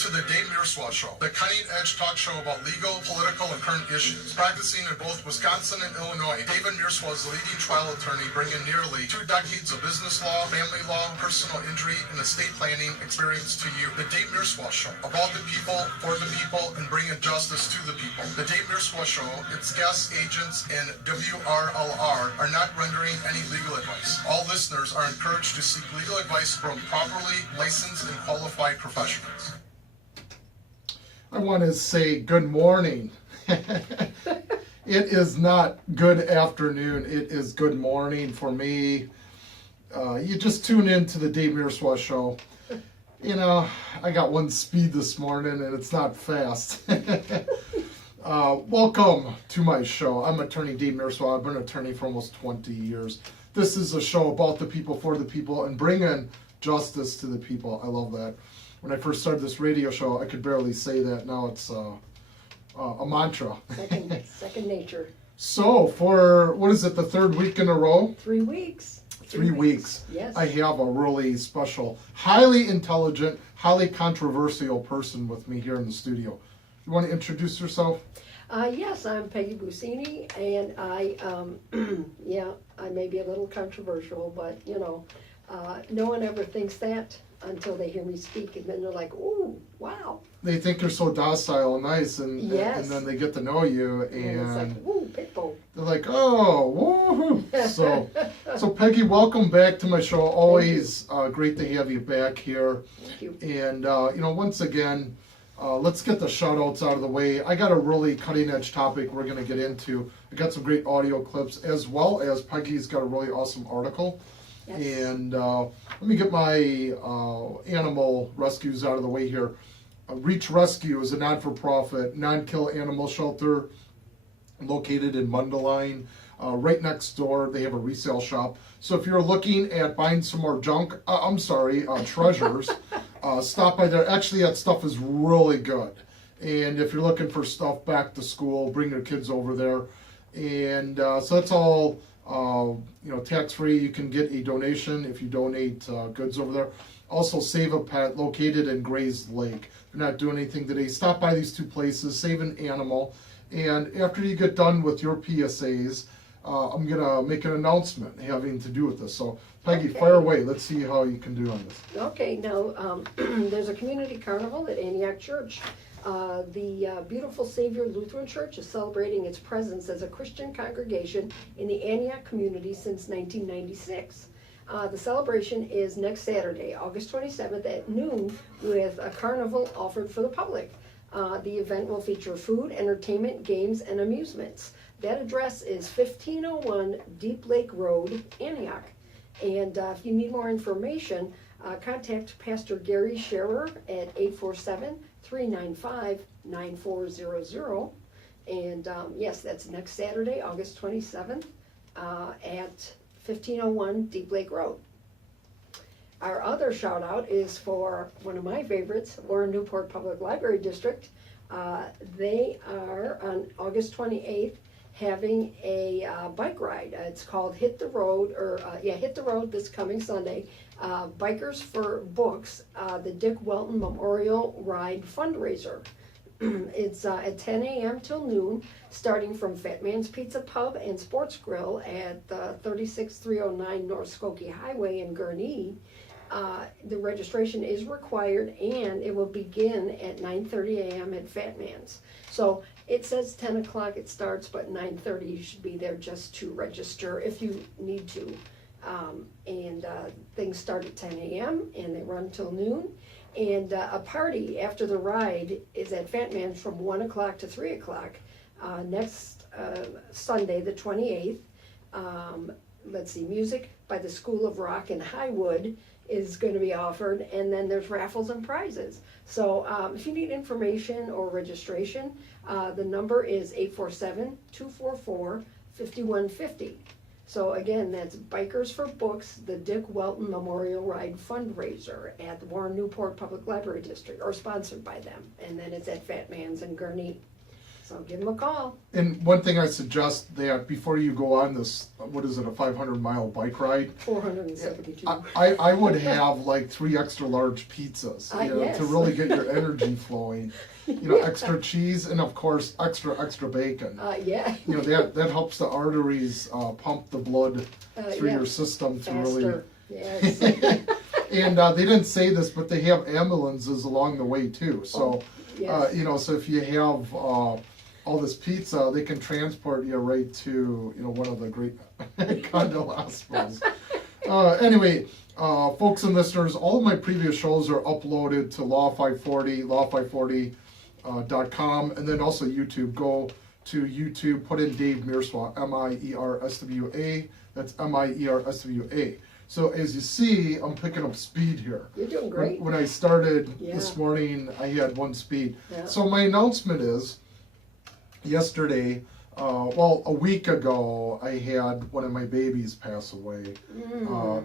to the Dave Mierswa Show, the cutting-edge talk show about legal, political, and current issues. Practicing in both Wisconsin and Illinois, David Mierswa is the leading trial attorney, bringing nearly 2 decades of business law, family law, personal injury, and estate planning experience to you. The Dave Mierswa Show, about the people, for the people, and bringing justice to the people. The Dave Mierswa Show, its guests, agents, and WRLR are not rendering any legal advice. All listeners are encouraged to seek legal advice from properly licensed and qualified professionals. I want to say good morning. It is not good afternoon. It is good morning for me. You just tune in to the Dave Mierswa Show. You know, I got one speed this morning and it's not fast. Welcome to my show. I'm attorney Dave Mierswa. I've been an attorney for almost 20 years. This is a show about the people, for the people, and bringing justice to the people. I love that. When I first started this radio show, I could barely say that. Now it's a mantra. Second nature. So for, what is it, the third week in a row? 3 weeks. 3 weeks. Yes. I have a really special, highly intelligent, highly controversial person with me here in the studio. You want to introduce yourself? Yes, I'm Peggy Busceni, and I may be a little controversial, but no one ever thinks that until they hear me speak, and then they're like, "Ooh, wow!" They think you're so docile and nice, and Yes. and then they get to know you, And it's like, "Ooh, pitbull." they're like, "Oh, woohoo!" So Peggy, welcome back to my show. Always great to have you back here. Thank you. And once again, let's get the shout outs out of the way. I got a really cutting edge topic we're going to get into. I got some great audio clips, as well as Peggy's got a really awesome article. Yes. And let me get my animal rescues out of the way here. Reach Rescue is a non-for-profit, non-kill animal shelter located in Mundelein. Right next door, they have a resale shop. So if you're looking at buying some more junk, treasures, stop by there. Actually, that stuff is really good. And if you're looking for stuff back to school, bring your kids over there. And so that's all, tax-free. You can get a donation if you donate goods over there. Also, Save a Pet, located in Gray's Lake. They're not doing anything today. Stop by these two places, save an animal. And after you get done with your PSAs, I'm going to make an announcement having to do with this. So, Peggy, fire away. Let's see how you can do on this. Okay, now there's a community carnival at Antioch Church. The Beautiful Savior Lutheran Church is celebrating its presence as a Christian congregation in the Antioch community since 1996. The celebration is next Saturday, August 27th at noon, with a carnival offered for the public. The event will feature food, entertainment, games, and amusements. That address is 1501 Deep Lake Road, Antioch. And if you need more information, contact Pastor Gary Scherer at 847-395-9400. And yes, that's next Saturday, August 27th at 1501 Deep Lake Road. Our other shout out is for one of my favorites, Warren Newport Public Library District. They are on August 28th having a bike ride. It's called Hit the Road, Hit the Road this coming Sunday. Bikers for Books, the Dick Welton Memorial Ride fundraiser. It's at 10 a.m. till noon, starting from Fat Man's Pizza Pub and Sports Grill at 36309 North Skokie Highway in Gurnee. The registration is required, and it will begin at 9:30 a.m. at Fat Man's. So it says 10 o'clock it starts, but 9:30 you should be there just to register if you need to. Things start at 10 a.m. and they run till noon. And a party after the ride is at Fat Man's from 1 o'clock to 3 o'clock next Sunday, the 28th. Let's see, music by the School of Rock in Highwood is going to be offered, and then there's raffles and prizes. So if you need information or registration, the number is 847-244-5150. So again, that's Bikers for Books, the Dick Welton Memorial Ride fundraiser at the Warren Newport Public Library District, or sponsored by them. And then it's at Fat Man's in Gurnee. So give them a call. And one thing I suggest that before you go on this, what is it, a 500-mile bike ride? 472. I would have like 3 extra large pizzas, Yes. to really get your energy flowing. Extra cheese and of course extra bacon. Yeah. That helps the arteries pump the blood through yeah. your system to really. Faster. Yes. And they didn't say this, but they have ambulances along the way too. So, yes. so if you have all this pizza, they can transport you right to one of the great Condell hospitals. Anyway, folks and listeners, all of my previous shows are uploaded to Law 540, law540.com, and then also YouTube. Go to YouTube, put in Dave Mierswa, Mierswa. That's Mierswa. So as you see, I'm picking up speed here. You're doing great. When I started Yeah. this morning, I had 1 speed. Yeah. So my announcement is, yesterday, a week ago, I had one of my babies pass away.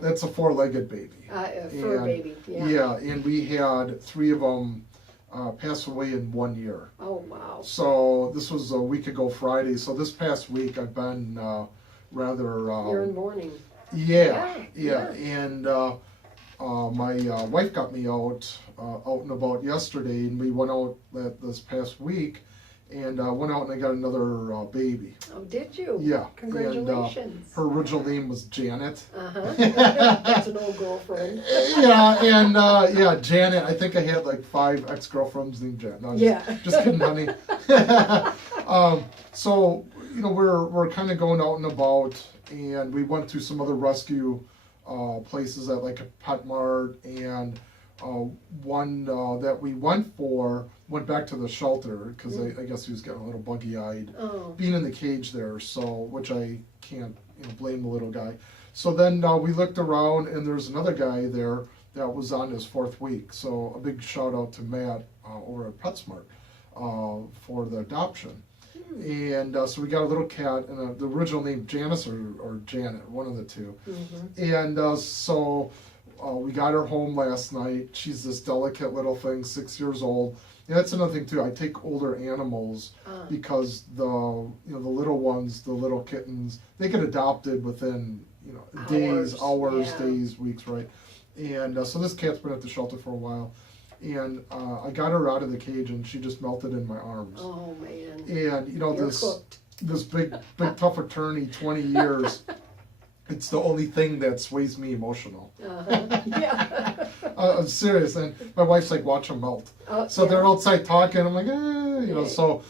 That's a 4-legged baby. Fur baby. Yeah. Yeah, and we had 3 of them pass away in 1 year. Oh, wow. So this was a week ago Friday. So this past week, I've been rather. You're in mourning. Yeah. Yeah. And my wife got me out and about yesterday, and we went out this past week, and went out and I got another baby. Oh, did you? Yeah. Congratulations. And, her original name was Janet. That's an old girlfriend. Yeah, and Janet. I think I had like 5 ex-girlfriends named Janet. No, just kidding, honey. So we're kind of going out and about, and we went to some other rescue places at like a Pet Mart, and one that we went back to the shelter because I guess he was getting a little buggy-eyed being in the cage there, so which I can't blame the little guy. So then we looked around, and there's another guy there that was on his 4th week, so a big shout out to Matt over at PetSmart for the adoption. And so we got a little cat, and the original name Janice or Janet, one of the two. And so we got her home last night. She's this delicate little thing, 6 years old. And that's another thing too. I take older animals because the little ones, the little kittens, they get adopted within days, hours, days, weeks, right? And so this cat's been at the shelter for a while. And I got her out of the cage, and she just melted in my arms. Oh, man. And You're this cooked. this big tough attorney, 20 years. It's the only thing that sways me emotional. Yeah. I'm serious, and my wife's like, watch them melt. So they're outside talking. I'm like, So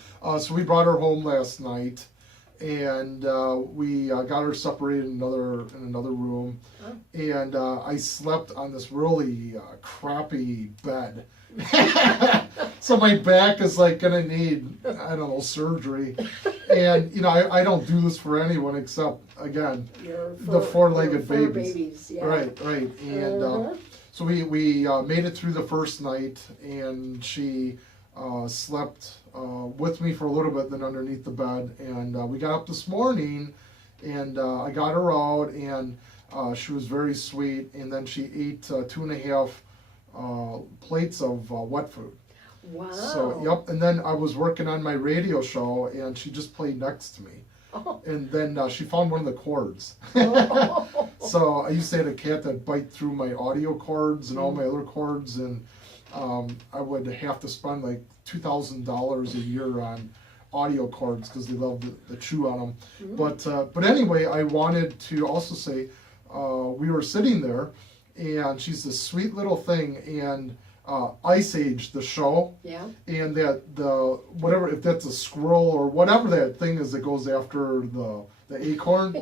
we brought her home last night, and we got her separated in another room, and I slept on this really crappy bed. So my back is like gonna need, I don't know, surgery. And I don't do this for anyone except, again, the 4-legged babies. Yeah. Right. And so we made it through the first night, and she slept with me for a little bit, then underneath the bed. And we got up this morning, and I got her out, and she was very sweet. And then she ate 2.5 plates of wet food. Wow. So, yep. And then I was working on my radio show, and she just played next to me. Oh. And then she found one of the cords. Oh. So I used to have a cat that bite through my audio cords and all my other cords, and I would have to spend like $2,000 a year on audio cords because they love the chew on them. But anyway, I wanted to also say we were sitting there, and she's this sweet little thing, and Ice Age, the show, and that whatever, if that's a squirrel or whatever that thing is that goes after the acorn,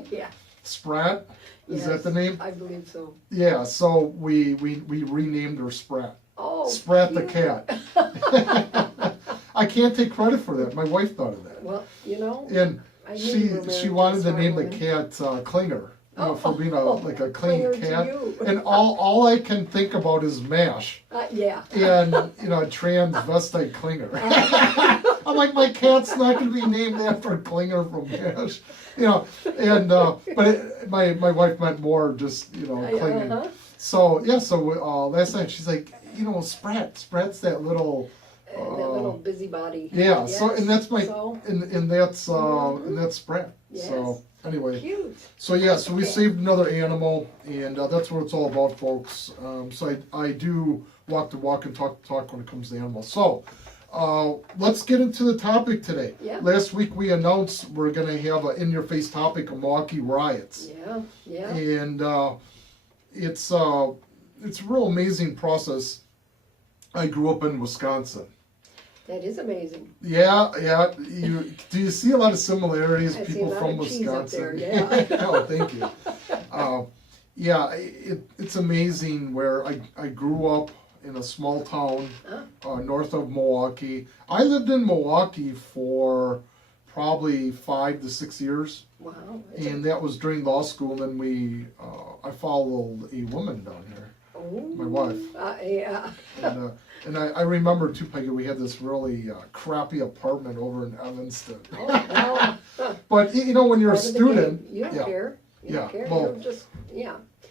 Sprat, is that the name? I believe so. Yeah, so we renamed her Sprat. Oh, Sprat cute. the cat. I can't take credit for that. My wife thought of that. Well, and I knew you were she married wanted to a to name the smart cat Klinger. For being a clean Klinger to cat, you. and all I can think about is MASH. Yeah. And transvestite Klinger. I'm like, my cat's not going to be named after Klinger from MASH, And but my wife meant more just clinging. So last night she's like, Sprat's that little And that little busybody. Yeah, Yes. so and that's my So, and that's Brad. yes. So anyway, cute. so yeah, so we Okay. saved another animal, and that's what it's all about, folks. So I do walk the walk and talk the talk when it comes to animals. So let's get into the topic today. Yeah. Last week we announced we're going to have an in-your-face topic of Milwaukee riots, Yeah. and it's a real amazing process. I grew up in Wisconsin. That is amazing. Yeah. Do you see a lot of similarities? I see a People lot from of cheese up Wisconsin. there, yeah. Oh, thank you. It's amazing where I grew up in a small town north of Milwaukee. I lived in Milwaukee for probably 5 to 6 years, Wow. and that was during law school. And then I followed a woman down here, my wife. Yeah. And I remember too, Peggy, we had this really crappy apartment over in Evanston. Oh, well, But when you're a part of the student, game. You don't care. You don't care. well,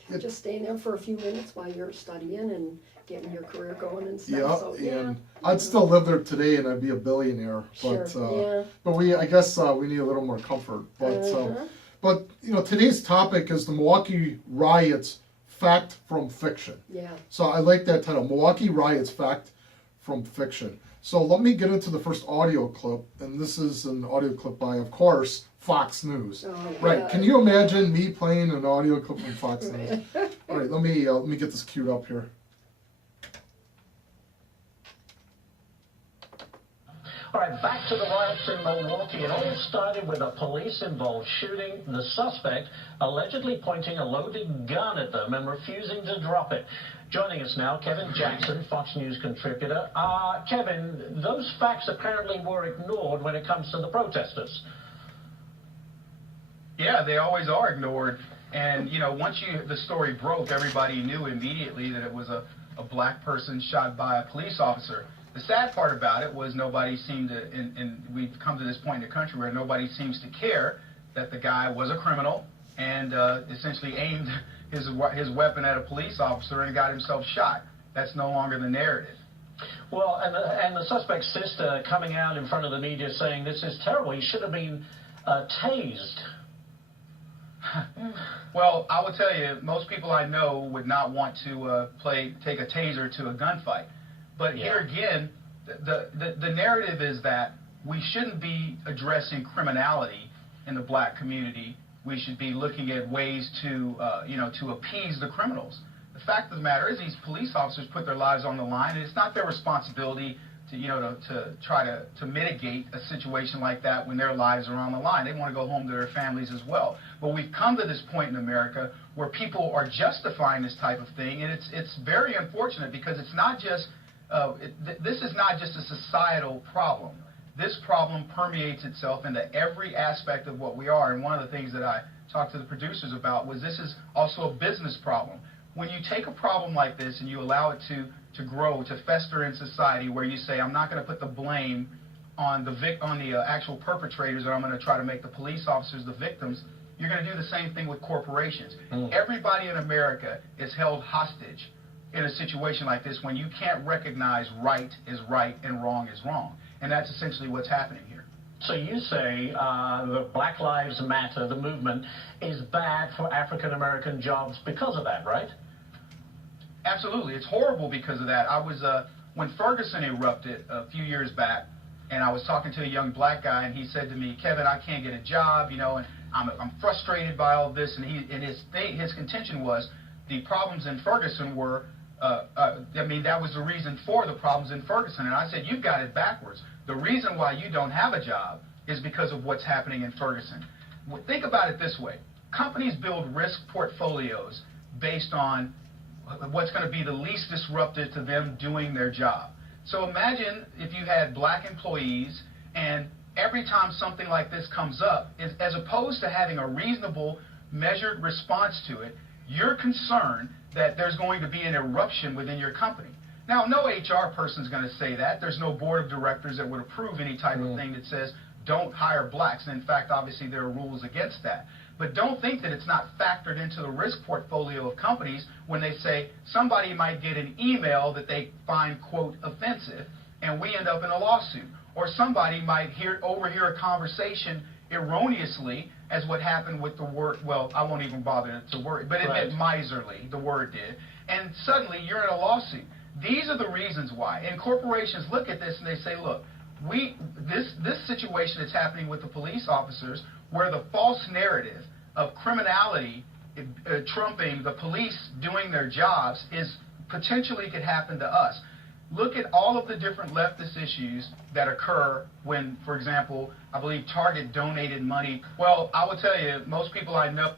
You're just staying there for a few minutes while you're studying and getting your career going and stuff. yeah, So, and I'd still live there today, and I'd be a billionaire. But Sure, but I guess we need a little more comfort. But today's topic is the Milwaukee riots, fact from fiction. Yeah. So I like that title, Milwaukee riots, fact from fiction. So let me get into the first audio clip, and this is an audio clip by, of course, Fox News. Oh, Right? yeah. Can you imagine me playing an audio clip from Fox News? All right, let me get this queued up here. All right, back to the riots in Milwaukee. It all started with a police-involved shooting, the suspect allegedly pointing a loaded gun at them and refusing to drop it. Joining us now, Kevin Jackson, Fox News contributor. Kevin, those facts apparently were ignored when it comes to the protesters. Yeah, they always are ignored. And, once the story broke, everybody knew immediately that it was a black person shot by a police officer. The sad part about it was nobody seemed to, and we've come to this point in the country where nobody seems to care that the guy was a criminal and essentially aimed his weapon at a police officer and got himself shot. That's no longer the narrative. Well, and the suspect's sister coming out in front of the media saying this is terrible. He should have been tased. Well, I will tell you, most people I know would not want to take a taser to a gunfight. But here again, the narrative is that we shouldn't be addressing criminality in the black community. We should be looking at ways to appease the criminals. The fact of the matter is these police officers put their lives on the line, and it's not their responsibility to try to mitigate a situation like that when their lives are on the line. They want to go home to their families as well. But we've come to this point in America where people are justifying this type of thing, and it's very unfortunate because it's not just this is not just a societal problem. This problem permeates itself into every aspect of what we are. And one of the things that I talked to the producers about was this is also a business problem. When you take a problem like this and you allow it to grow, to fester in society, where you say, I'm not going to put the blame on the actual perpetrators, or I'm going to try to make the police officers the victims, you're going to do the same thing with corporations. Everybody in America is held hostage in a situation like this when you can't recognize right is right and wrong is wrong. And that's essentially what's happening here. So you say the Black Lives Matter, the movement, is bad for African-American jobs because of that, right? Absolutely. It's horrible because of that. I was, when Ferguson erupted a few years back, and I was talking to a young black guy, and he said to me, Kevin, I can't get a job, and I'm frustrated by all this. And his contention was the problems in Ferguson were, that was the reason for the problems in Ferguson. And I said, you've got it backwards. The reason why you don't have a job is because of what's happening in Ferguson. Think about it this way. Companies build risk portfolios based on what's going to be the least disruptive to them doing their job. So imagine if you had black employees, and every time something like this comes up, as opposed to having a reasonable, measured response to it, you're concerned that there's going to be an eruption within your company. Now, no HR person's going to say that. There's no board of directors that would approve any type of thing that says don't hire blacks. And in fact, obviously, there are rules against that. But don't think that it's not factored into the risk portfolio of companies when they say somebody might get an email that they find, quote, offensive, and we end up in a lawsuit. Or somebody might overhear a conversation erroneously, as what happened with the word, well, I won't even bother to word, but it meant miserly, the word did, and suddenly you're in a lawsuit. These are the reasons why. And corporations look at this and they say, look, this situation that's happening with the police officers, where the false narrative of criminality trumping the police doing their jobs is potentially could happen to us. Look at all of the different leftist issues that occur when, for example, I believe Target donated money. Well, I will tell you, most people I know.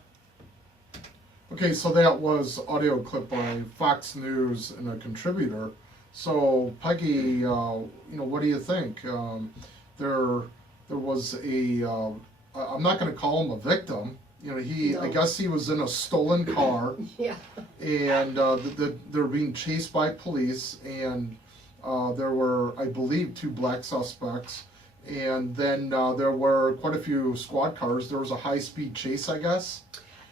Okay, so that was audio clip by Fox News and a contributor. So Peggy, what do you think? There was a, I'm not going to call him a victim. No. I guess he was in a stolen car. Yeah. And they're being chased by police, and there were, I believe, 2 black suspects, and then there were quite a few squad cars. There was a high-speed chase, I guess.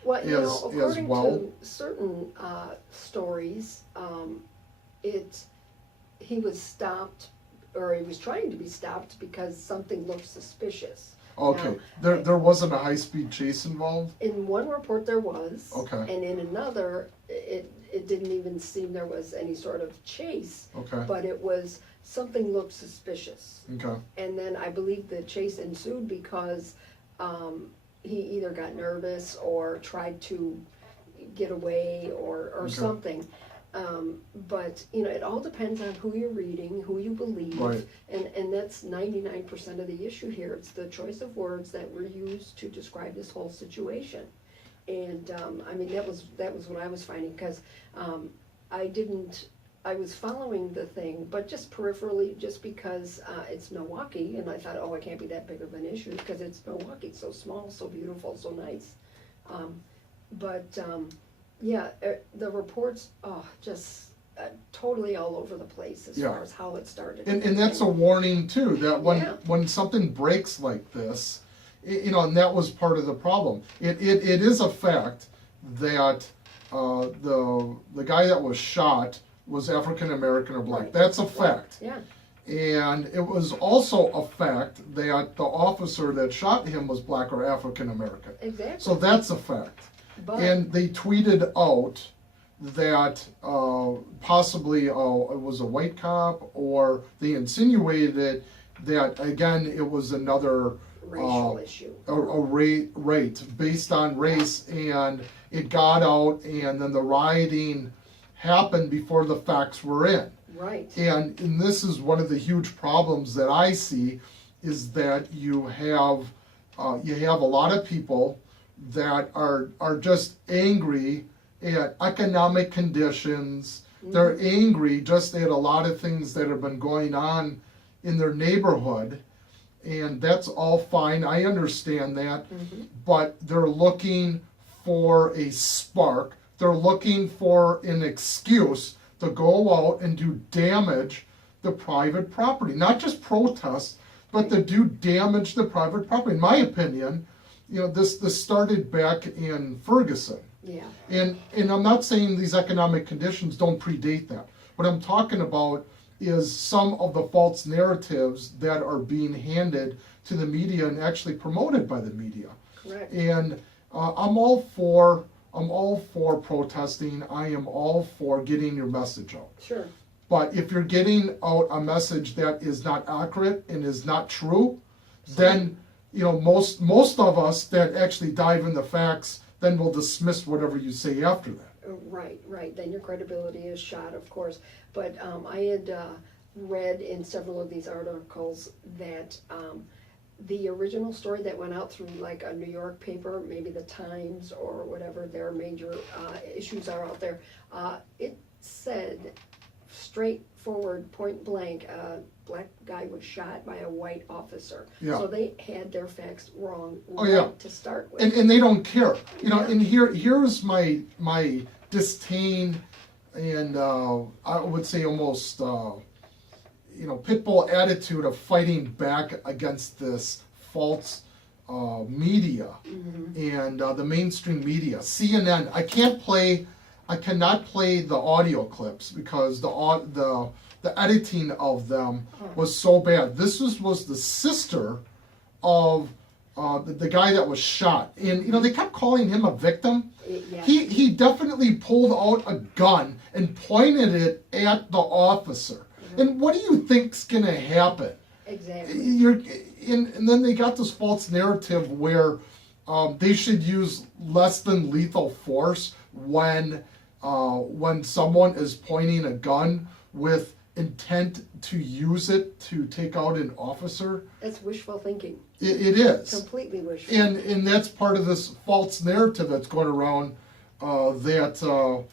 Well, according well. to certain stories, he was stopped, or he was trying to be stopped because something looked suspicious. Okay, Now, there wasn't a high-speed chase involved? in one report there was, Okay. and in another, it didn't even seem there was any sort of chase. Okay. But it was, something looked suspicious. Okay. And then I believe the chase ensued because he either got nervous or tried to get away or Okay. something. But it all depends on who you're reading, who you believe, Right. and that's 99% of the issue here. It's the choice of words that were used to describe this whole situation. And that was what I was finding, because I was following the thing, but just peripherally, just because it's Milwaukee, and I thought, oh, it can't be that big of an issue because it's Milwaukee, it's so small, so beautiful, so nice. The reports, just totally all over the place as far as how it started. And that's a warning too, that Yeah. when something breaks like this, and that was part of the problem. It is a fact that the guy that was shot was African American or black. Right. That's a fact. Yeah, And it was also a fact that the officer that shot him was black or African American. exactly. So that's a fact. But And they tweeted out that possibly it was a white cop, or they insinuated that, again, it was another racial issue. rate based on race, and it got out, and then the rioting happened before the facts were in. Right. And this is one of the huge problems that I see, is that you have a lot of people that are just angry at economic conditions. They're angry just at a lot of things that have been going on in their neighborhood, and that's all fine. I understand that, but they're looking for a spark. They're looking for an excuse to go out and do damage to private property, not just protest, but to do damage to private property. In my opinion, this started back in Ferguson. Yeah. And I'm not saying these economic conditions don't predate that. What I'm talking about is some of the false narratives that are being handed to the media and actually promoted by the media. Correct. And I'm all for protesting. I am all for getting your message out. Sure. But if you're getting out a message that is not accurate and is not true, then most of us that actually dive in the facts then will dismiss whatever you say after that. Right. Then your credibility is shot, of course. But I had read in several of these articles that the original story that went out through like a New York paper, maybe the Times or whatever their major issues are out there, it said straightforward, point blank, a black guy was shot by a white officer. Yeah. So they had their facts wrong to start with. And they don't care. Yeah. And here's my disdain, and I would say almost pit bull attitude of fighting back against this false media and the mainstream media. CNN, I cannot play the audio clips because the the editing of them was so bad. This was the sister of the guy that was shot, and they kept calling him a victim. Yeah. He definitely pulled out a gun and pointed it at the officer. And what do you think's gonna happen? Exactly. And then they got this false narrative where they should use less than lethal force when someone is pointing a gun with intent to use it to take out an officer. That's wishful thinking. It is. Completely wishful. And that's part of this false narrative that's going around that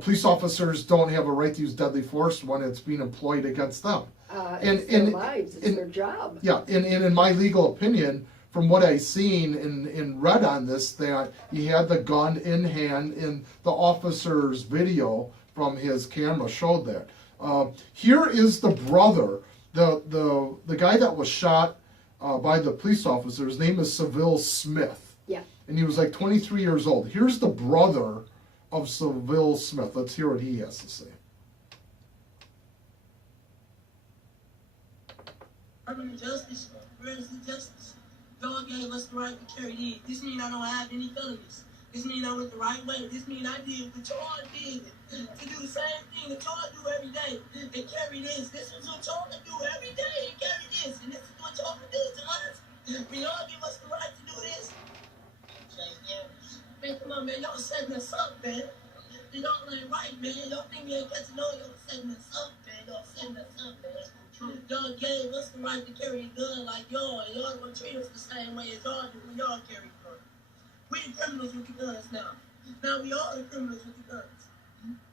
police officers don't have a right to use deadly force when it's being employed against them. It's their lives. It's their job. Yeah, and in my legal opinion, from what I've seen and read on this, that he had the gun in hand, and the officer's video from his camera showed that. Here is the brother, the guy that was shot by the police officer. His name is Seville Smith. Yeah. And he was like 23 years old. Here's the brother of Seville Smith. Let's hear what he has to say. Department of Justice, where is the justice? God gave us the right to carry these. This means I don't have any felonies. This means I went the right way. This means I did what y'all did. To do the same thing that y'all do every day. And carry this. This is what y'all do every day. And carry this. And this is what y'all can do to us. When y'all give us the right to do this. Man, come on, man. Y'all setting us up, man. Y'all ain't right, man. Y'all think we ain't got to know y'all setting us up, man. Y'all setting us up, man. Y'all gave us the right to carry a gun like y'all, and y'all gonna treat us the same way as y'all do when y'all carry guns. We the criminals with the guns now. Now we all the criminals with the guns.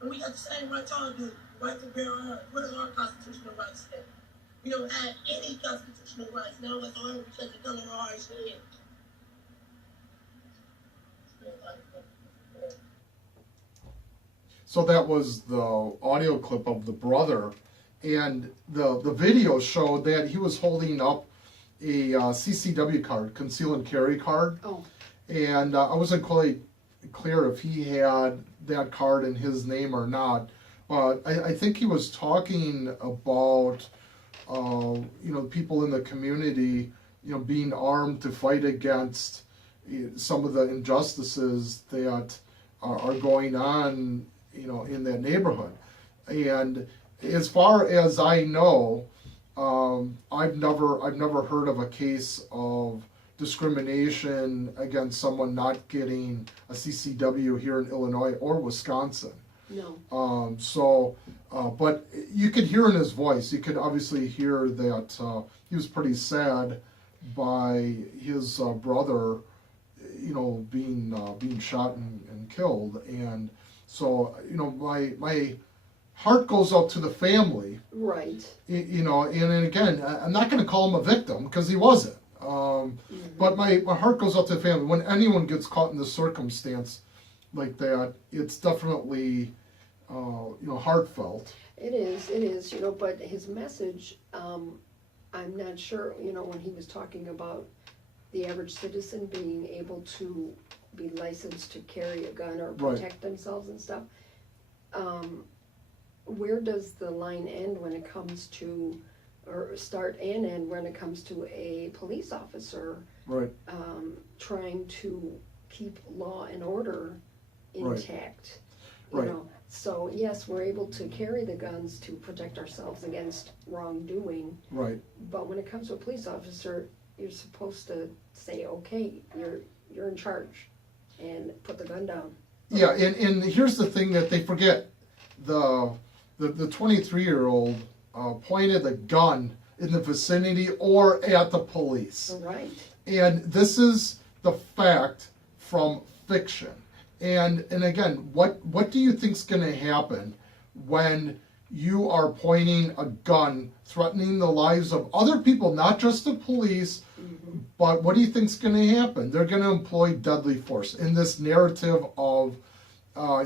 And we got the same right y'all do, the right to bear arms. What does our constitutional rights say? We don't have any constitutional rights now whatsoever because the gun in our skin. So that was the audio clip of the brother, and the video showed that he was holding up a CCW card, conceal and carry card. Oh. And I wasn't quite clear if he had that card in his name or not, but I think he was talking about people in the community being armed to fight against some of the injustices that are going on in that neighborhood. And as far as I know, I've never heard of a case of discrimination against someone not getting a CCW here in Illinois or Wisconsin. No. But you could hear in his voice, you could obviously hear that he was pretty sad by his brother, being shot and killed. And so, my heart goes out to the family. Right. And again, I'm not going to call him a victim because he wasn't. But my heart goes out to the family. When anyone gets caught in this circumstance like that, it's definitely, heartfelt. It is, but his message, I'm not sure, when he was talking about the average citizen being able to be licensed to carry a gun or protect themselves and stuff. Where does the line end when it comes to, or start and end when it comes to a police officer trying to keep law and order intact? You know? So yes, we're able to carry the guns to protect ourselves against wrongdoing. Right. But when it comes to a police officer, you're supposed to say, okay, you're in charge, and put the gun down. Yeah, and here's the thing that they forget. The 23-year-old pointed a gun in the vicinity or at the police. Right. And this is the fact from fiction. And again, what do you think's going to happen when you are pointing a gun, threatening the lives of other people, not just the police, but what do you think's going to happen? They're going to employ deadly force in this narrative of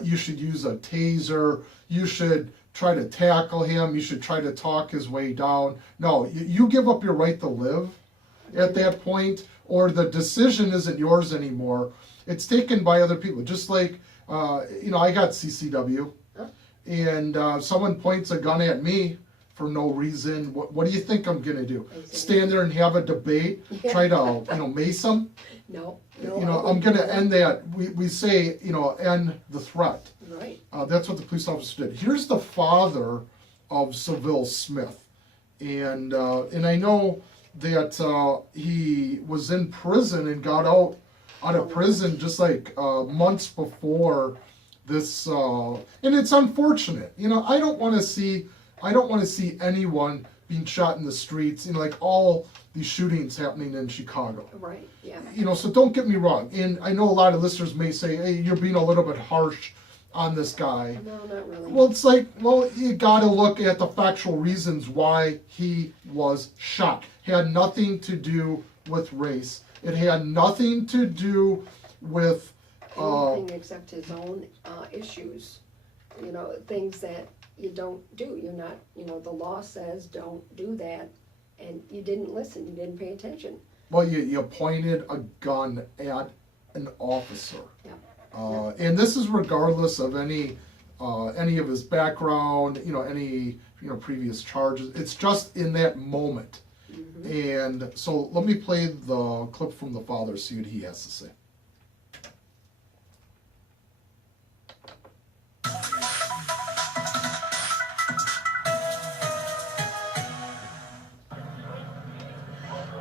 you should use a taser, you should try to tackle him, you should try to talk his way down. No, you give up your right to live at that point, or the decision isn't yours anymore. It's taken by other people. Just like, I got CCW, and someone points a gun at me, for no reason. What do you think I'm gonna do? Exactly. Stand there and have a debate? Yeah. Try to, mace them? No. I'm gonna end that. We say, end the threat. Right. That's what the police officer did. Here's the father of Seville Smith, and I know that he was in prison and got out of prison just like months before this, and it's unfortunate. I don't want to see anyone being shot in the streets. Like all these shootings happening in Chicago. Right. Yeah. So don't get me wrong. And I know a lot of listeners may say, "Hey, you're being a little bit harsh on this guy." No, not really. Well, it's like, you got to look at the factual reasons why he was shot. It had nothing to do with race. It had nothing to do with anything except his own issues. Things that you don't do. You're not. The law says don't do that, and you didn't listen. You didn't pay attention. Well, you pointed a gun at an officer. Yeah. And this is regardless of any of his background, any previous charges. It's just in that moment. Mm-hmm. And so let me play the clip from the father, see what he has to say.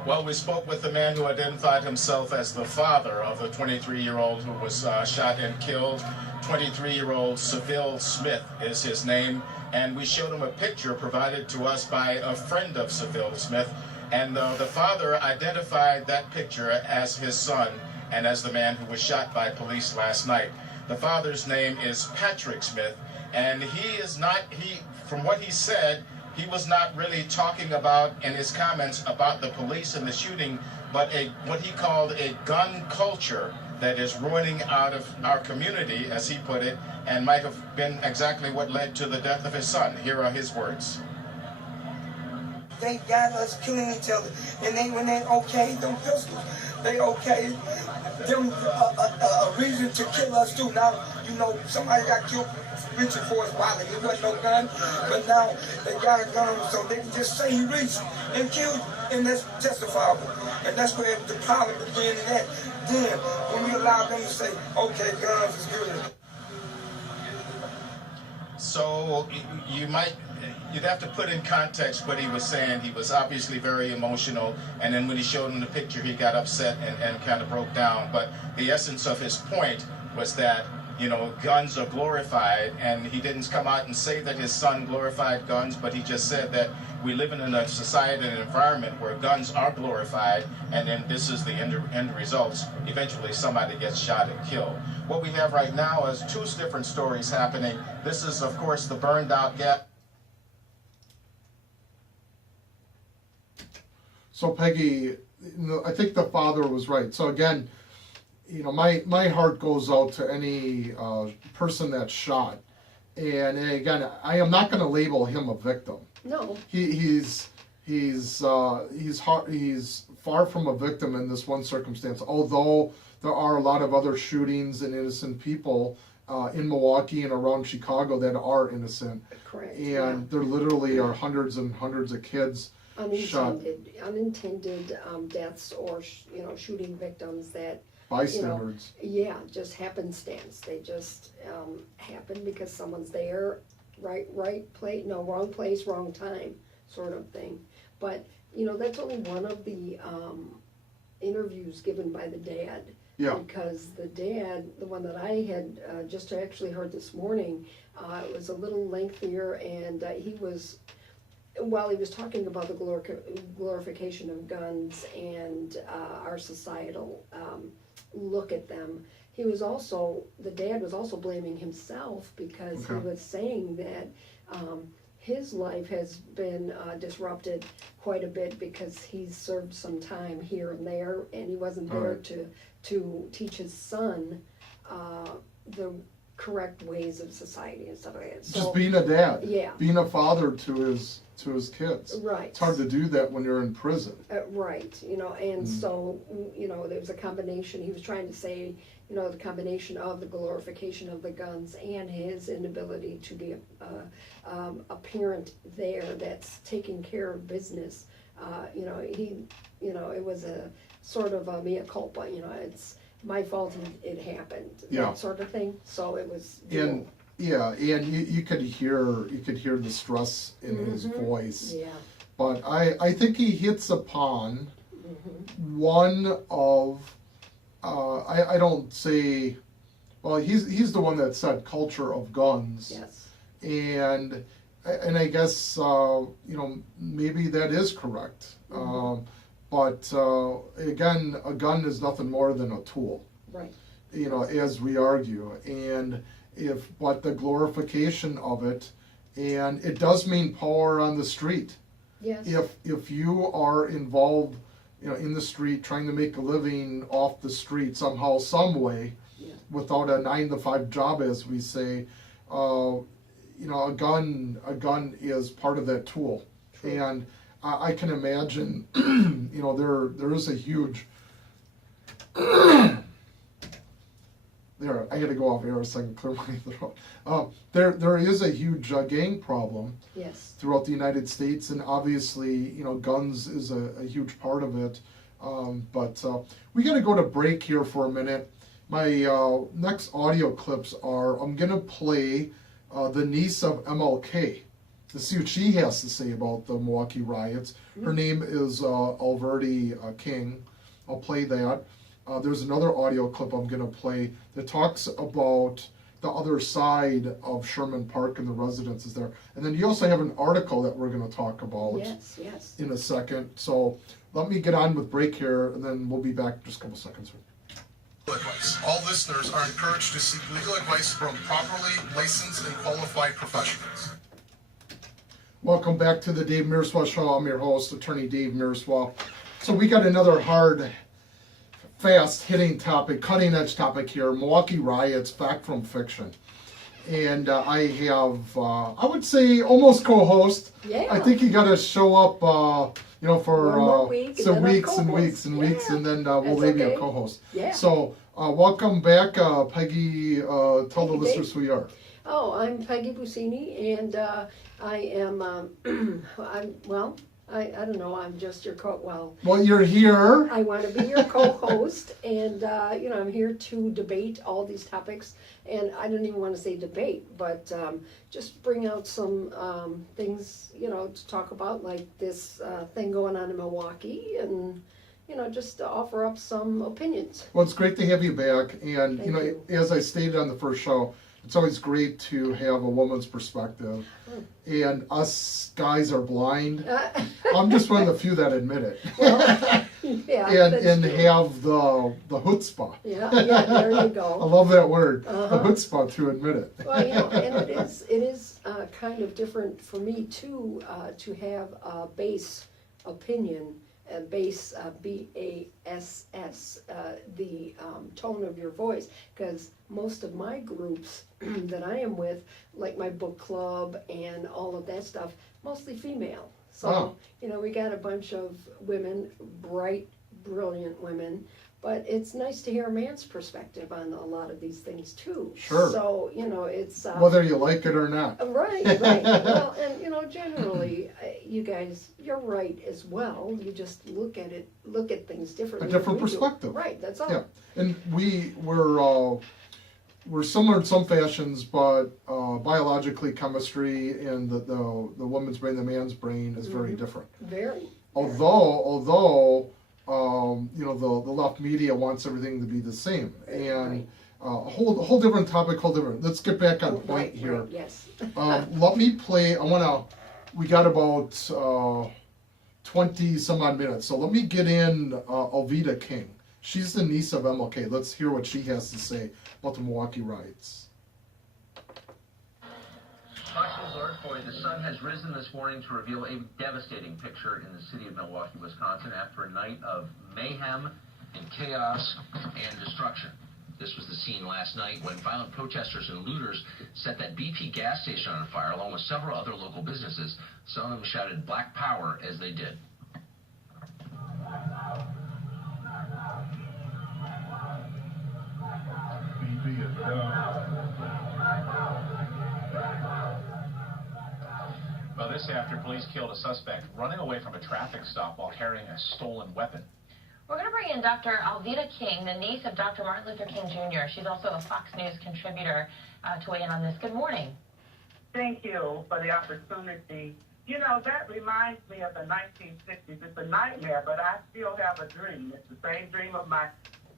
Well, we spoke with the man who identified himself as the father of the 23-year-old who was shot and killed. 23-year-old Seville Smith is his name, and we showed him a picture provided to us by a friend of Seville Smith, and the father identified that picture as his son and as the man who was shot by police last night. The father's name is Patrick Smith, and from what he said, he was not really talking about in his comments about the police and the shooting, but what he called a gun culture that is ruining out of our community, as he put it, and might have been exactly what led to the death of his son. Here are his words. They got us killing each other, and when they okay them pistols, they okay them a reason to kill us too. Now somebody got killed reaching for his wallet. It wasn't no gun, but now they got a gun, so they can just say he reached and killed, and that's justifiable. And that's where the problem began in that. Then when we allow them to say, okay, guns is good. So you'd have to put in context what he was saying. He was obviously very emotional, and then when he showed him the picture, he got upset and kind of broke down. But the essence of his point was that, guns are glorified, and he didn't come out and say that his son glorified guns, but he just said that we live in a society and an environment where guns are glorified, and then this is the end results. Eventually somebody gets shot and killed. What we have right now is two different stories happening. This is, of course, the burned out gap. So Peggy, I think the father was right. So again, my heart goes out to any person that's shot, and again, I am not going to label him a victim. No. He's far from a victim in this one circumstance. Although there are a lot of other shootings and innocent people in Milwaukee and around Chicago that are innocent. Correct. And there literally are hundreds and hundreds of kids shot. Unintended deaths or shooting victims that Bystanders. Just happenstance. They just happen because someone's there, wrong place, wrong time, sort of thing. But that's only one of the interviews given by the dad. Yeah. Because the dad, the one that I had just actually heard this morning, it was a little lengthier, and while he was talking about the glorification of guns and our societal look at them, the dad was also blaming himself, because he was saying that his life has been disrupted quite a bit because he's served some time here and there, and he wasn't there to teach his son the correct ways of society and stuff like that. So, just being a dad, being a father to his kids. Right. It's hard to do that when you're in prison. Right, and so, there was a combination. He was trying to say, you know, the combination of the glorification of the guns and his inability to be a parent there that's taking care of business. You know, it was a sort of a mea culpa, you know, it's my fault and it happened, Yeah. that sort of thing. So it was. And yeah, and you could hear the stress in his voice. Yeah. But I think he hits upon one of I don't say, well, he's the one that said culture of guns. Yes. And I guess you know, maybe that is correct. But again, a gun is nothing more than a tool. Right. You know, as we argue, but the glorification of it, and it does mean power on the street. Yes. If you are involved, you know, in the street trying to make a living off the street somehow, some way, without a 9-to-5 job, as we say, you know, a gun is part of that tool. True. And I can imagine, you know, there is a huge. There, I had to go off air so I can clear my throat. There is a huge gang problem. Yes. Throughout the United States, and obviously, you know, guns is a huge part of it. But we got to go to break here for a minute. My next audio clips are, I'm going to play the niece of MLK to see what she has to say about the Milwaukee riots. Her name is Alverdi King. I'll play that. There's another audio clip I'm going to play that talks about the other side of Sherman Park and the residences there. And then you also have an article that we're going to talk about in a second. So let me get on with break here, and then we'll be back just a couple seconds. Legal advice. All listeners are encouraged to seek legal advice from properly licensed and qualified professionals. Welcome back to the Dave Mierswa Show. I'm your host, Attorney Dave Mierswa. So we got another hard, fast-hitting topic, cutting-edge topic here, Milwaukee riots, fact from fiction. And I have, I would say, almost co-host. Yeah. I think you got to show up, you know, for week, some and then weeks a and co-host. weeks and weeks, and then we'll That's leave you okay. a co-host. Yeah. So welcome back, Peggy. Tell the Peggy listeners who you are. Oh, I'm Peggy Busceni, and I am, I don't know, I'm just your Well, you're here. I want to be your co-host, and, you know, I'm here to debate all these topics, and I don't even want to say debate, but just bring out some things, you know, to talk about, like this thing going on in Milwaukee, and, you know, just to offer up some opinions. Well, it's great to have you back, and Thank you know, you. as I stated on the first show, it's always great to have a woman's perspective. And us guys are blind. I'm just one of the few that admit it. Well, yeah, that's and true. have the chutzpah. Yeah, there you I go. love that word, Uh-huh. the chutzpah, to admit it. Well, you know, and it is kind of different for me too to have a base opinion, a base BASS, the tone of your voice, because most of my groups that I am with, like my book club and all of that stuff, mostly female. So, Oh. you know, we got a bunch of women, bright, brilliant women, but it's nice to hear a man's perspective on a lot of these things too. Sure. So, you know, it's... Whether you like it or not. Right, right. Well, and, you know, generally, you guys, you're right as well. You just look at things differently. A than different we do. perspective. Right, that's all. Yeah, and we're similar in some fashions, but biologically, chemistry and the woman's brain, the man's brain is very different. Very. Although you know, the left media wants everything to be the same, and Right. a whole different topic, Let's get back on point Right, here. right, yes. Let me play. We got about 20 some odd minutes, so let me get in Alveda King. She's the niece of MLK. Let's hear what she has to say about the Milwaukee riots. Fox News alert for you. The sun has risen this morning to reveal a devastating picture in the city of Milwaukee, Wisconsin, after a night of mayhem and chaos and destruction. This was the scene last night when violent protesters and looters set that BP gas station on fire, along with several other local businesses. Some of them shouted "Black Power" as they did. BB is done. Well, this after police killed a suspect running away from a traffic stop while carrying a stolen weapon. We're going to bring in Dr. Alveda King, the niece of Dr. Martin Luther King Jr. She's also a Fox News contributor to weigh in on this. Good morning. Thank you for the opportunity. You know, that reminds me of the 1960s. It's a nightmare, but I still have a dream. It's the same dream of my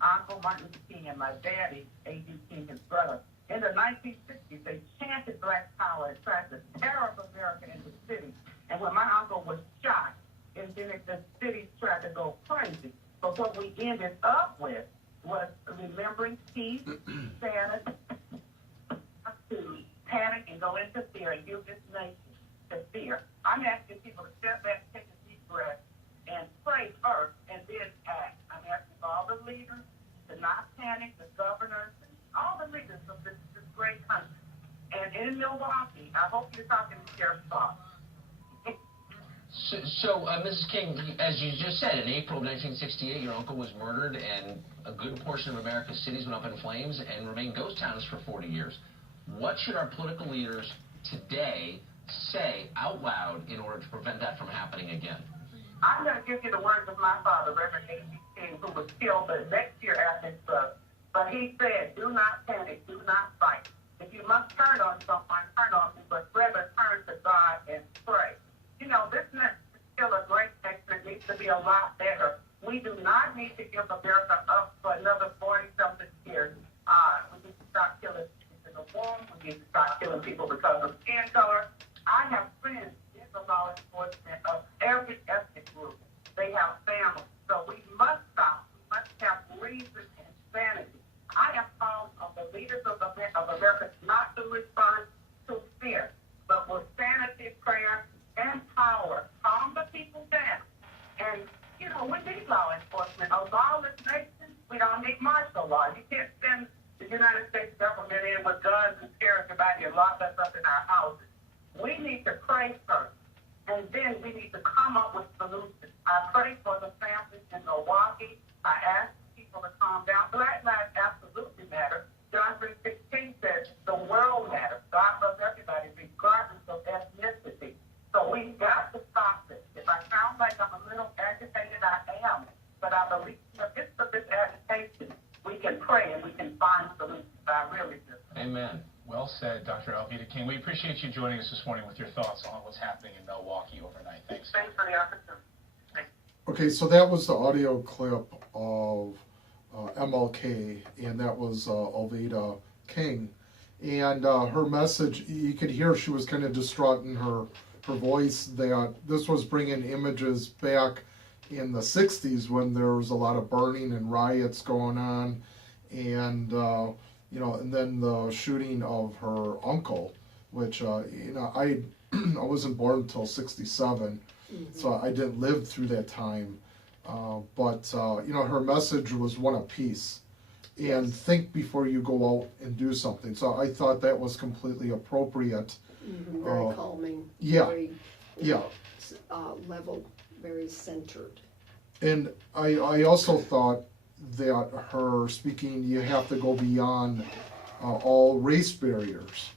uncle Martin Luther King and my daddy, A.D. King, his brother. In the 1960s, they chanted Black Power and tried to tear up America into the city. And when my uncle was shot, and then the city tried to go crazy. But what we ended up with was remembering peace, sanity, to panic and go into fear and give this nation to fear. I'm asking people to step back, take a deep breath, and pray first, and then act. I'm asking all the leaders to not panic, the governors, all the leaders of this great country. And in Milwaukee, I hope you're talking to Sheriff Fox. So, Mrs. King, as you just said, in April of 1968, your uncle was murdered, and a good portion of America's cities went up in flames and remained ghost towns for 40 years. What should our political leaders today say out loud in order to prevent that from happening again? I'm going to give you the words of my father, Reverend A.D. King, who was killed the next year after his brother. But he said, do not panic, do not fight. If you must turn on someone, turn on me, but rather turn to God and pray. You know, this is still a great nation. It needs to be a lot better. We do not need to give America up for another 40-something years. We need to stop killing people in the womb. We need to stop killing people because of skin color. I have friends in the law enforcement of every ethnic group. They have families. So we must stop. We must have reason and sanity. I have called on the leaders of America not to respond to fear, but with sanity, prayer, and power, calm the people down. And, you know, we need law enforcement. A lawless nation, we don't need martial law. You can't send the United States government in with guns and scare everybody and lock us up in our houses. We need to pray first, and then we need to come up with solutions. I pray for the families in Milwaukee. I ask people to calm down. Black lives absolutely matter. John 3:16 says the world matters. God loves everybody, regardless of ethnicity. So we've got to stop this. If I sound like I'm a little agitated, I am. But I believe in the midst of this agitation, we can pray and we can find solutions. I really do. Amen. Well said, Dr. Alveda King. We appreciate you joining us this morning with your thoughts on what's happening in Milwaukee overnight. Thanks. Thanks for the opportunity. Okay, so that was the audio clip of MLK, and that was Alveda King. And her message, you could hear she was kind of distraught in her voice, that this was bringing images back in the 60s when there was a lot of burning and riots going on, and you know, and then the shooting of her uncle, which you know, I wasn't born until 67, so I didn't live through that time, but you know, her message was one of peace, and think before you go out and do something. So I thought that was completely appropriate. Very calming. Yeah. Very, yeah. Level, very centered. And I also thought that her speaking, you have to go beyond all race barriers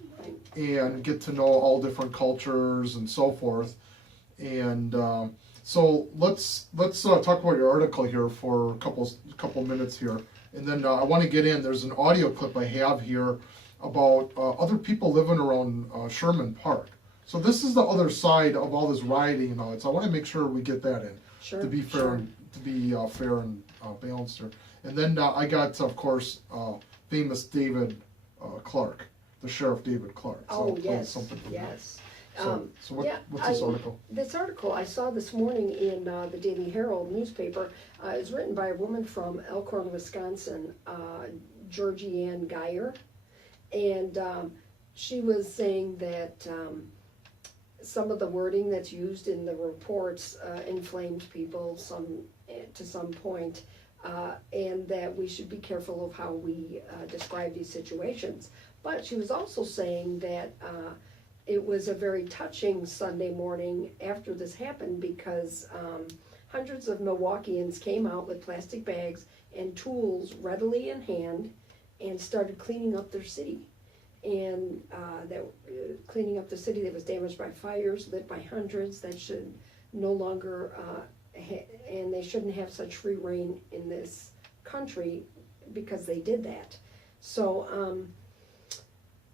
and get to know all different cultures and so forth. And so let's talk about your article here for a couple minutes here, and then I want to get in. There's an audio clip I have here about other people living around Sherman Park. So this is the other side of all this rioting and all that. So I want to make sure we get that in, Sure, to be fair, sure. and, to be fair and balanced here. And then I got, of course, famous David Clark, the Sheriff David Clark. So Oh, that's yes, something from yes. So what's this article? This article I saw this morning in the Daily Herald newspaper is written by a woman from Elkhorn, Wisconsin, Georgianne Geyer. And she was saying that some of the wording that's used in the reports inflamed people to some point, and that we should be careful of how we describe these situations. But she was also saying that it was a very touching Sunday morning after this happened, because hundreds of Milwaukeeans came out with plastic bags and tools readily in hand, and started cleaning up their city. And cleaning up the city that was damaged by fires, lit by hundreds, that should no longer, and they shouldn't have such free reign in this country because they did that. So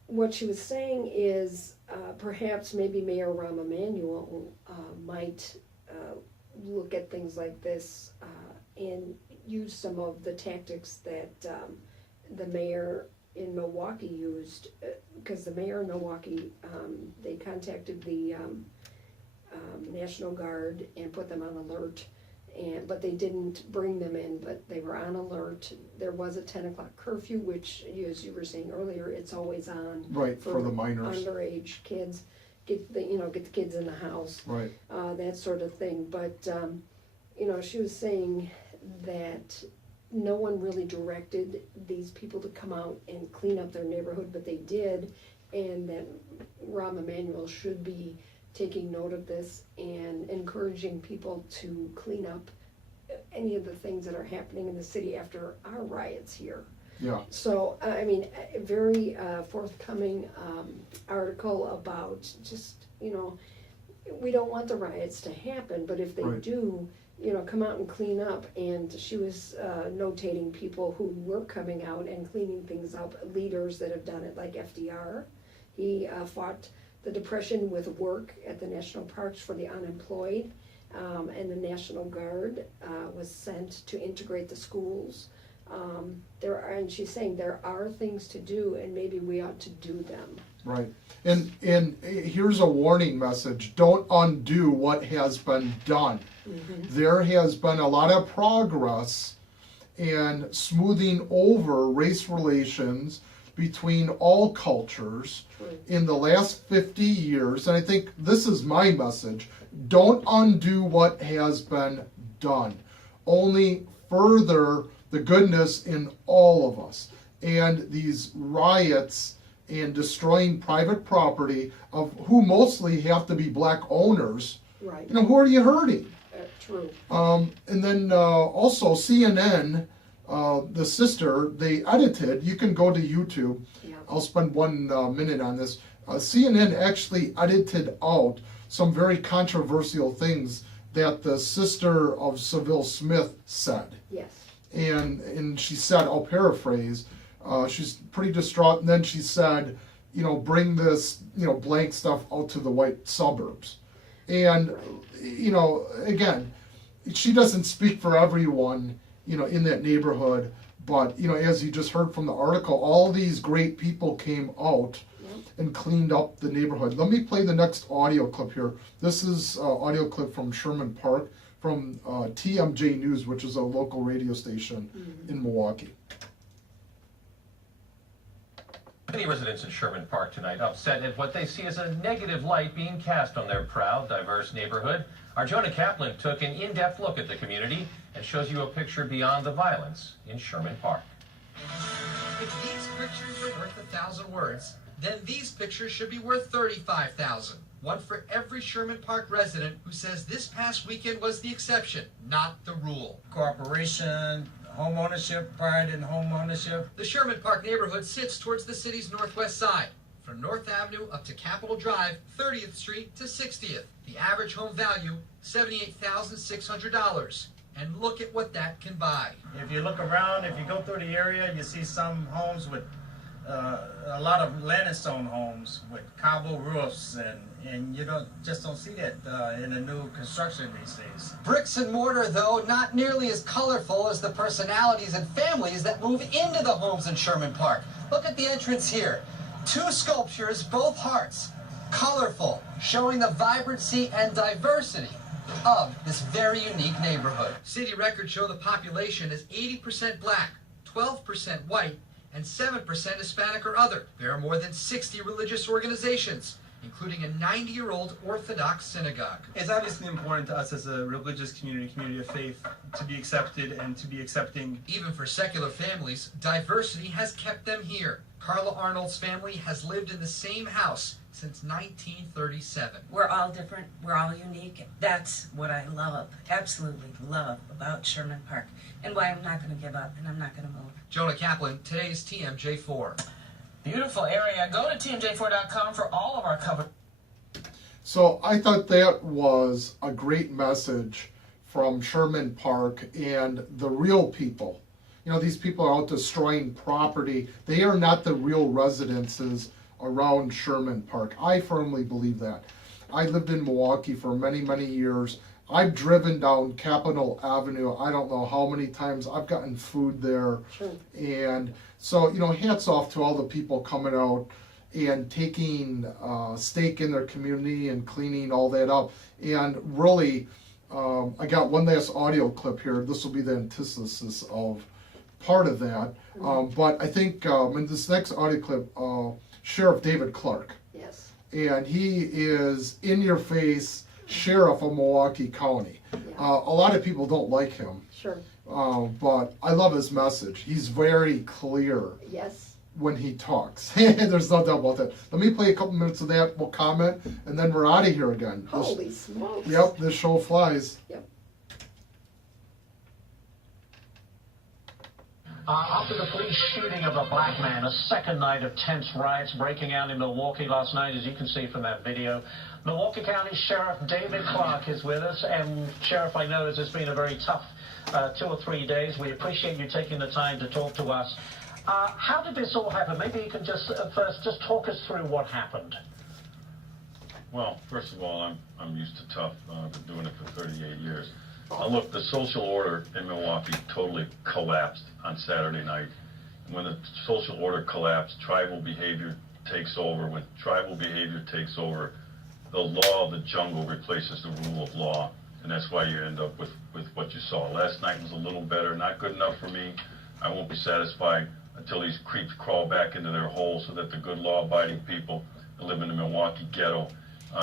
what she was saying is perhaps maybe Mayor Rahm Emanuel might look at things like this and use some of the tactics that the mayor in Milwaukee used, because the mayor in Milwaukee, they contacted the National Guard and put them on alert, but they didn't bring them in, but they were on alert. There was a 10 o'clock curfew, which, as you were saying earlier, it's always on. Right, for the minors. Underage kids, get the kids in the house. Right. That sort of thing. But, she was saying that no one really directed these people to come out and clean up their neighborhood, but they did, and that Rahm Emanuel should be taking note of this and encouraging people to clean up any of the things that are happening in the city after our riots here. Yeah. So, a very forthcoming article about just, we don't want the riots to happen, but if they Right. do, come out and clean up. And she was notating people who were coming out and cleaning things up, leaders that have done it, like FDR. He fought the Depression with work at the national parks for the unemployed, and the National Guard was sent to integrate the schools. And she's saying there are things to do, and maybe we ought to do them. Right. And here's a warning message. Don't undo what has been done. Mm-hmm. There has been a lot of progress in smoothing over race relations between all cultures in the last 50 years. And I think this is my message. Don't undo what has been done. Only further the goodness in all of us. And these riots and destroying private property, of who mostly have to be black owners, Right. Who are you hurting? True. And then also CNN, the sister, they edited, you can go to YouTube, Yeah. I'll spend 1 minute on this. CNN actually edited out some very controversial things that the sister of Seville Smith said. Yes. And she said, I'll paraphrase, she's pretty distraught, and then she said, bring this, blank stuff out to the white suburbs. And, again, she doesn't speak for everyone, in that neighborhood, but, as you just heard from the article, all these great people came out and cleaned up the neighborhood. Let me play the next audio clip here. This is audio clip from Sherman Park, from TMJ News, which is a local radio station in Milwaukee. Many residents in Sherman Park tonight upset at what they see as a negative light being cast on their proud, diverse neighborhood. Our Jonah Kaplan took an in-depth look at the community and shows you a picture beyond the violence in Sherman Park. If these pictures are worth 1,000 words, then these pictures should be worth 35,000. One for every Sherman Park resident who says this past weekend was the exception, not the rule. Cooperation, home ownership, pride in home ownership. The Sherman Park neighborhood sits towards the city's northwest side, from North Avenue up to Capitol Drive, 30th Street to 60th. The average home value, $78,600. And look at what that can buy. If you look around, if you go through the area, you see some homes with a lot of Landstone homes with cobble roofs, and you just don't see that in the new construction these days. Bricks and mortar, though, not nearly as colorful as the personalities and families that move into the homes in Sherman Park. Look at the entrance here. 2 sculptures, both hearts, colorful, showing the vibrancy and diversity of this very unique neighborhood. City records show the population is 80% black, 12% white, and 7% Hispanic or other. There are more than 60 religious organizations, including a 90-year-old Orthodox synagogue. It's obviously important to us as a religious community of faith, to be accepted and to be accepting. Even for secular families, diversity has kept them here. Carla Arnold's family has lived in the same house since 1937. We're all different, we're all unique. That's what I love, absolutely love about Sherman Park, and why I'm not going to give up and I'm not going to move. Jonah Kaplan, today's TMJ4. Beautiful area. Go to TMJ4.com for all of our coverage. So I thought that was a great message from Sherman Park and the real people. You know, these people are out destroying property. They are not the real residences around Sherman Park. I firmly believe that. I lived in Milwaukee for many, many years. I've driven down Capitol Avenue, I don't know how many times. I've gotten food there. Sure. And so, you know, hats off to all the people coming out and taking stake in their community and cleaning all that up. And really, I got one last audio clip here. This will be the antithesis of part of that. But I think in this next audio clip, Sheriff David Clark. Yes. And he is in your face sheriff of Milwaukee County. A lot of people don't like him. Sure. But I love his message. He's very clear. Yes. When he talks. There's no doubt about that. Let me play a couple minutes of that, we'll comment, and then we're out of here again. Holy smokes. Yep, this show flies. Yep. After the police shooting of a black man, a second night of tense riots breaking out in Milwaukee last night, as you can see from that video. Milwaukee County Sheriff David Clark is with us. And Sheriff, I know this has been a very tough 2 or 3 days. We appreciate you taking the time to talk to us. How did this all happen? Maybe you can just first just talk us through what happened. Well, first of all, I'm used to tough. I've been doing it for 38 years. Look, the social order in Milwaukee totally collapsed on Saturday night. And when the social order collapsed, tribal behavior takes over. When tribal behavior takes over, the law of the jungle replaces the rule of law. And that's why you end up with what you saw. Last night was a little better, not good enough for me. I won't be satisfied until these creeps crawl back into their holes so that the good law-abiding people that live in the Milwaukee ghetto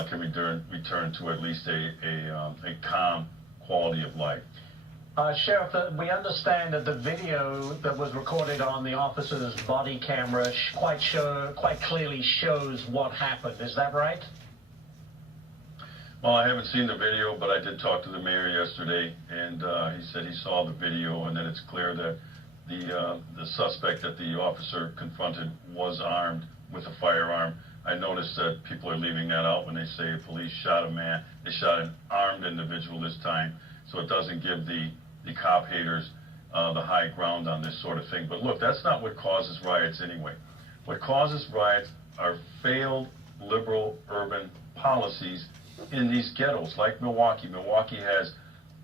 can return to at least a calm quality of life. Sheriff, we understand that the video that was recorded on the officer's body camera quite clearly shows what happened. Is that right? Well, I haven't seen the video, but I did talk to the mayor yesterday, and he said he saw the video, and that it's clear that the suspect that the officer confronted was armed with a firearm. I noticed that people are leaving that out when they say police shot a man. They shot an armed individual this time, so it doesn't give the cop haters the high ground on this sort of thing. But look, that's not what causes riots anyway. What causes riots are failed liberal urban policies in these ghettos like Milwaukee. Milwaukee has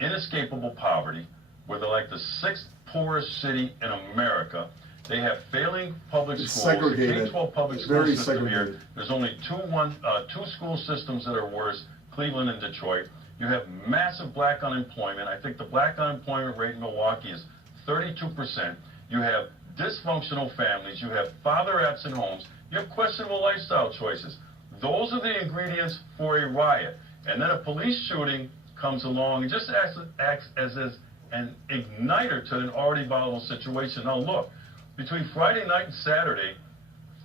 inescapable poverty. We're like the 6th poorest city in America. They have failing public schools. Segregated. The K-12 public school Very system segregated. here. There's only two school systems that are worse, Cleveland and Detroit. You have massive black unemployment. I think the black unemployment rate in Milwaukee is 32%. You have dysfunctional families. You have father-absent homes. You have questionable lifestyle choices. Those are the ingredients for a riot. And then a police shooting comes along and just acts as an igniter to an already volatile situation. Now look, between Friday night and Saturday,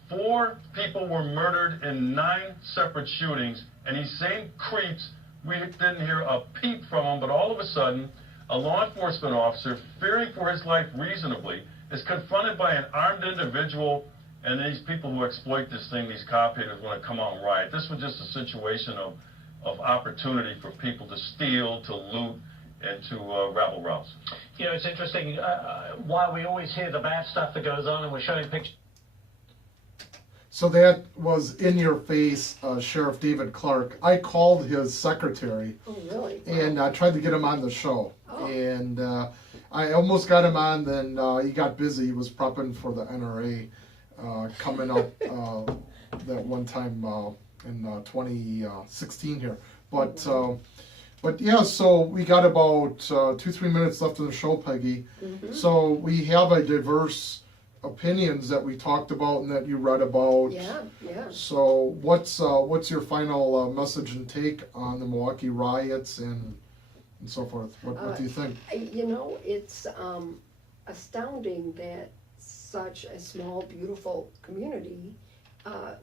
4 people were murdered in 9 separate shootings, and these same creeps, we didn't hear a peep from them, but all of a sudden, a law enforcement officer, fearing for his life reasonably, is confronted by an armed individual, and these people who exploit this thing, these cop haters, want to come out and riot. This was just a situation of opportunity for people to steal, to loot, and to rabble-rouse. You know, it's interesting, while we always hear the bad stuff that goes on and we're showing pictures. So that was in your face, Sheriff David Clark. I called his secretary. Oh, really? And tried to get him on the show. Oh. And I almost got him on, then he got busy. He was prepping for the NRA coming up that one time in 2016 here. But yeah, so we got about 2-3 minutes left in the show, Peggy. Mm-hmm. So we have a diverse opinions that we talked about and that you read about. Yeah. So what's your final message and take on the Milwaukee riots and so forth? What do you think? You know, it's astounding that such a small, beautiful community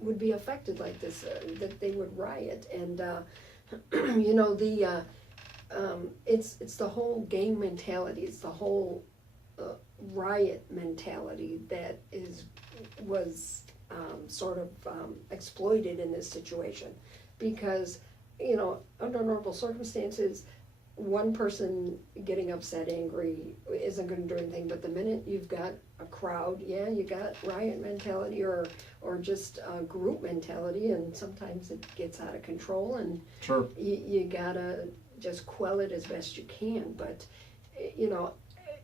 would be affected like this, that they would riot. And, you know, it's the whole gang mentality, it's the whole riot mentality that was sort of exploited in this situation. Because, you know, under normal circumstances, one person getting upset, angry, isn't going to do anything. But the minute you've got a crowd, you got riot mentality or just group mentality, and sometimes it gets out of control, and sure, you gotta just quell it as best you can. But you know,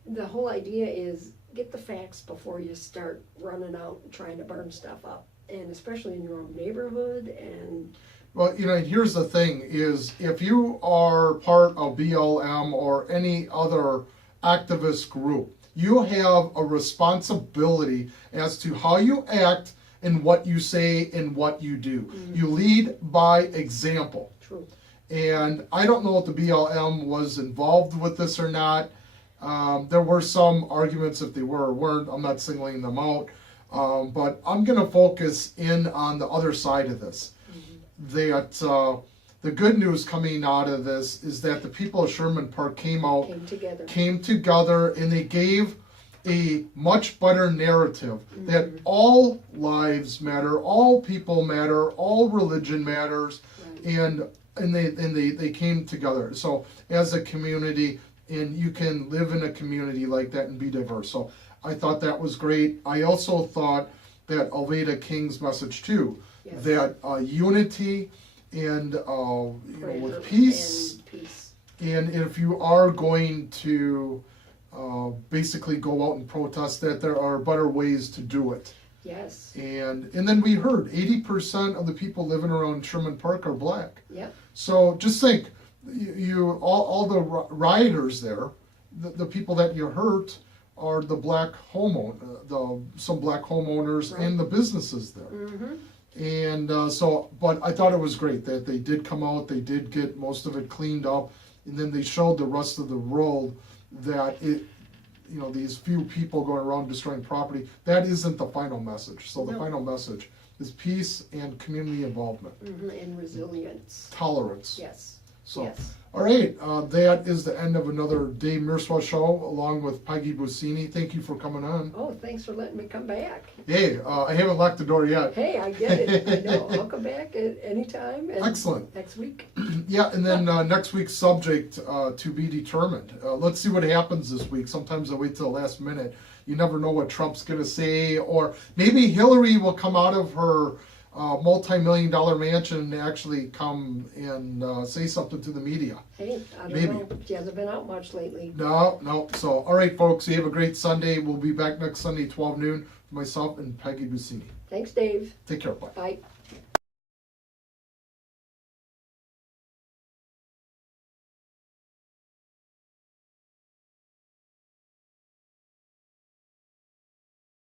the whole idea is get the facts before you start running out and trying to burn stuff up, and especially in your own neighborhood. And well, you know, here's the thing is, if you are part of BLM or any other activist group, you have a responsibility as to how you act and what you say and what you do. Mm-hmm. You lead by example. True. And I don't know if the BLM was involved with this or not. There were some arguments if they were or weren't. I'm not singling them out. But I'm going to focus in on the other side of this. That the good news coming out of this is that the people of Sherman Park came together, and they gave a much better narrative that all lives matter, all people matter, all religion matters, and they came together. So as a community, and you can live in a community like that and be diverse. So I thought that was great. I also thought that Alveda King's message too. Yes. That unity and with peace, and if you are going to basically go out and protest, that there are better ways to do it. Yes. And then we heard 80% of the people living around Sherman Park are black. Yep. So just think, all the rioters there, the people that you hurt are the black some black homeowners and the businesses there. Mm-hmm. And but I thought it was great that they did come out, they did get most of it cleaned up, and then they showed the rest of the world that these few people going around destroying property, that isn't the final message. So the final message is peace and community involvement. And resilience. Tolerance. Yes. So, yes. All right, that is the end of another Dave Mierswa show, along with Peggy Busceni. Thank you for coming on. Oh, thanks for letting me come back. Hey, I haven't locked the door yet. Hey, I get it. I know. I'll come back at any time. Excellent. Next week. Yeah, and then next week's subject to be determined. Let's see what happens this week. Sometimes I wait till the last minute. You never know what Trump's going to say, or maybe Hillary will come out of her multi-million-dollar mansion and actually come and say something to the media. Hey, I don't know. She hasn't been out much lately. No. So, all right, folks, you have a great Sunday. We'll be back next Sunday, 12 noon, myself and Peggy Busceni. Thanks, Dave. Take care. Bye. Bye.